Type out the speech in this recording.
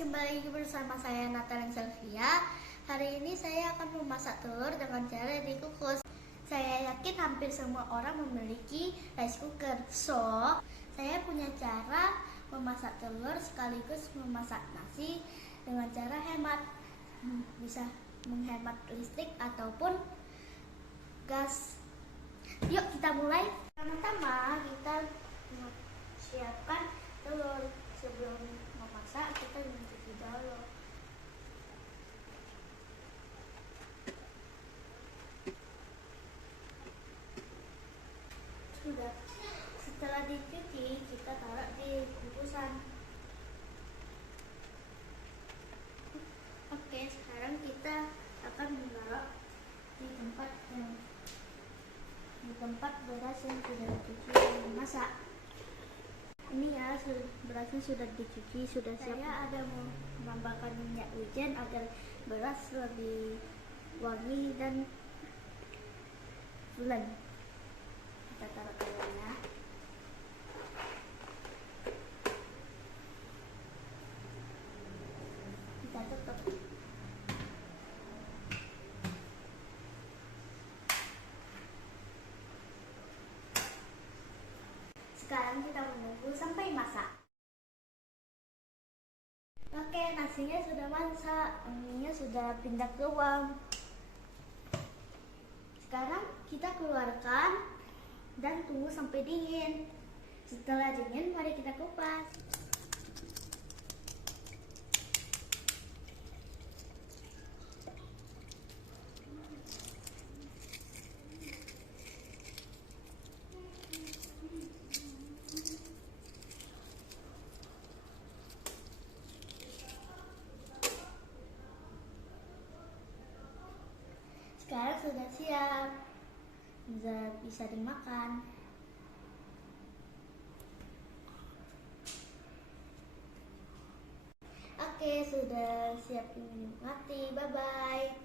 kembali lagi bersama saya Nathan Sylvia. Hari ini saya akan memasak telur dengan cara dikukus. Saya yakin hampir semua orang memiliki rice cooker. So, saya punya cara memasak telur sekaligus memasak nasi dengan cara hemat. Bisa menghemat listrik ataupun gas. Yuk kita mulai. Pertama-tama kita siapkan telur. Sebelum memasak kita mencuci dulu. Sudah. Setelah dicuci kita taruh di kukusan. Oke, sekarang kita akan menaruh di tempat beras yang sudah dicuci dan dimasak. Ini ya, berasnya sudah dicuci, sudah siap. Saya ada menambahkan minyak wijen agar beras lebih wangi dan bulan. Kita taruh telurnya. Kita tutup. Sekarang kita menunggu sampai masak. Oke, nasinya sudah masak, minyak sudah pindah ke uang. Sekarang kita keluarkan dan tunggu sampai dingin. Setelah dingin, mari kita kupas. Sekarang sudah siap, bisa dimakan. Oke, sudah siap dinikmati. Bye bye.